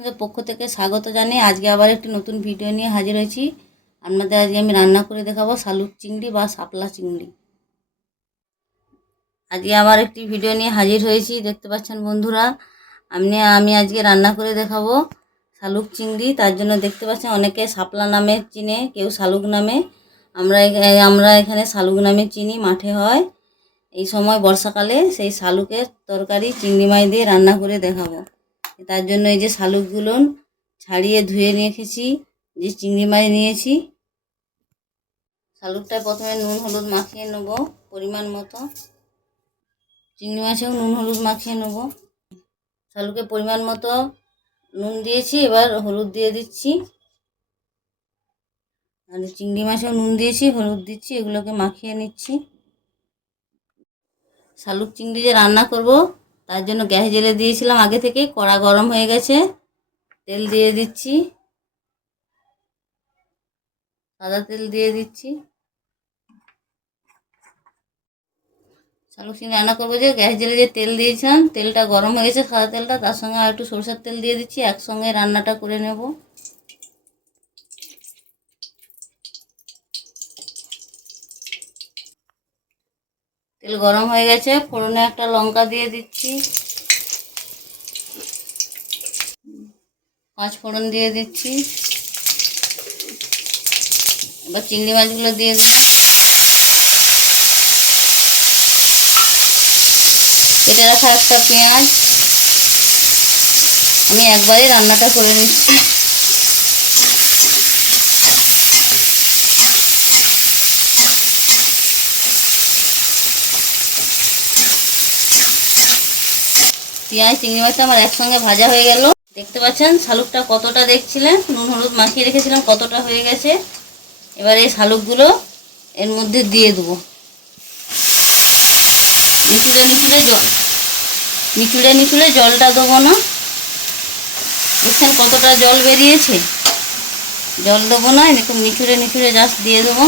আপনাদের পক্ষ থেকে স্বাগত জানিয়ে আজকে আবার একটি নতুন ভিডিও নিয়ে হাজির হয়েছি। আপনাদের আজকে আমি রান্না করে দেখাবো শালুক চিংড়ি বা শাপলা চিংড়ি। আজকে আবার একটি ভিডিও নিয়ে হাজির হয়েছি, দেখতে পাচ্ছেন বন্ধুরা। আপনি, আমি আজকে রান্না করে দেখাবো শালুক চিংড়ি। তার জন্য দেখতে পাচ্ছেন অনেকে শাপলা নামে চিনে, কেউ শালুক নামে। আমরা আমরা এখানে শালুক নামে চিনি, মাঠে হয়। এই সময় বর্ষাকালে সেই শালুকের তরকারি চিংড়ি মাছ দিয়ে রান্না করে দেখাবো। তার জন্য এই যে শালুকগুলো ছাড়িয়ে ধুয়ে নিয়ে রেখেছি যে চিংড়ি মাছ নিয়েছি। শালুকটা প্রথমে নুন হলুদ মাখিয়ে নেব পরিমাণ মতো। চিংড়ি মাছেও নুন হলুদ মাখিয়ে নেব। শালুকে পরিমাণ মতো নুন দিয়েছি, এবার হলুদ দিয়ে দিচ্ছি। আর চিংড়ি মাছেও নুন দিয়েছি, হলুদ দিচ্ছি, এগুলোকে মাখিয়ে নিচ্ছি। শালুক চিংড়ি যে রান্না করব তার জন্য গ্যাস জেলে দিয়েছিলাম আগে থেকে কড়া গরম হয়ে গেছে। তেল দিয়ে দিচ্ছি। সাদা তেল দিয়ে দিচ্ছি। শালুক চিংড়ি রান্না করব যে, গ্যাস জেলে যে তেল দিয়েছিলাম, তেলটা গরম হয়ে গেছে সাদা তেলটা, তার সঙ্গে আর একটু সরষের তেল দিয়ে দিচ্ছি, একসঙ্গে রান্নাটা করে নেব। তেল গরম হয়ে গেছে, ফোড়নে একটা লঙ্কা দিয়ে দিচ্ছি। পাঁচ ফোড়ন দিয়ে দিচ্ছি। এবার চিংড়ি মাছগুলো দিয়ে দেবো কেটে রাখা একটা পেঁয়াজ। আমি একবারে রান্নাটা করে নিচ্ছি। পেঁয়াজ, চিংড়ি মাছটা আমার একসঙ্গে ভাজা হয়ে গেল। দেখতে পাচ্ছেন শালুকটা কতটা দেখছিলেন? নুন, হলুদ মাখিয়ে রেখেছিলাম, কতটা হয়ে গেছে? এবার এই শালুকগুলো এর মধ্যে দিয়ে দেবো। নিচুড়ে নিচুড়ে জল। নিচুড়ে নিচুড়ে জলটা দেবো না। দেখছেন কতটা জল বেরিয়েছে? জল দেবো না, এরকম নিচুড়ে নিচুড়ে জাস্ট দিয়ে দেবো।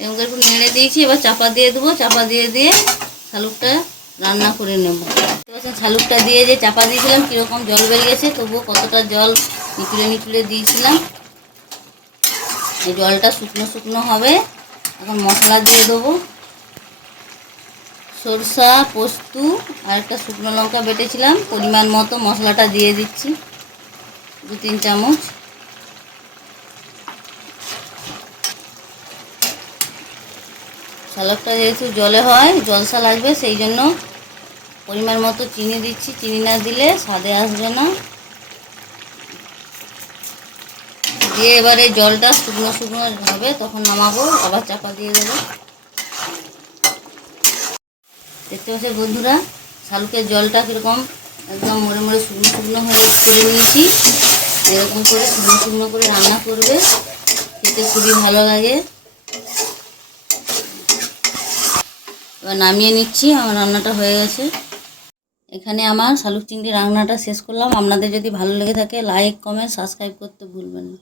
এরকম একটু নেড়ে দিয়েছি, এবার চাপা দিয়ে দেবো, চাপা দিয়ে দিয়ে শালুকটা রান্না করে নেব। শালুকটা দিয়ে যে চাপা দিয়েছিলাম, কীরকম জল বেরিয়েছে, তবুও কতটা জল নিচুলে নিচুলে দিয়েছিলাম। এই জলটা শুকনো শুকনো হবে, এখন মশলা দিয়ে দেবো। সরষা, পোস্ত, আর একটা শুকনো লঙ্কা বেটেছিলাম, পরিমাণ মতো মশলাটা দিয়ে দিচ্ছি দু তিন চামচ। শালাকটা যেহেতু জলে হয় জলসা লাগবে, সেই জন্য পরিমাণ মতো চিনি দিচ্ছি। চিনি না দিলে স্বাদে আসবে না। দিয়ে এবারে জলটা শুকনো শুকনো হবে তখন নামাবো, আবার চাপা দিয়ে দেবো। দেখতে পাচ্ছি বন্ধুরা, শালুকের জলটা কীরকম একদম মরে মরে শুকনো শুকনো হয়ে করে নিয়েছি। এরকম করে শুকনো শুকনো করে রান্না করবে, খেতে খুবই ভালো লাগে। এবার নামিয়ে নিচ্ছি, আমার রান্নাটা হয়ে গেছে। এখানে আমার শালুক চিংড়ি রান্নাটা শেষ করলাম। আপনাদের যদি ভালো লেগে থাকে লাইক কমেন্ট সাবস্ক্রাইব করতে ভুলবেন না।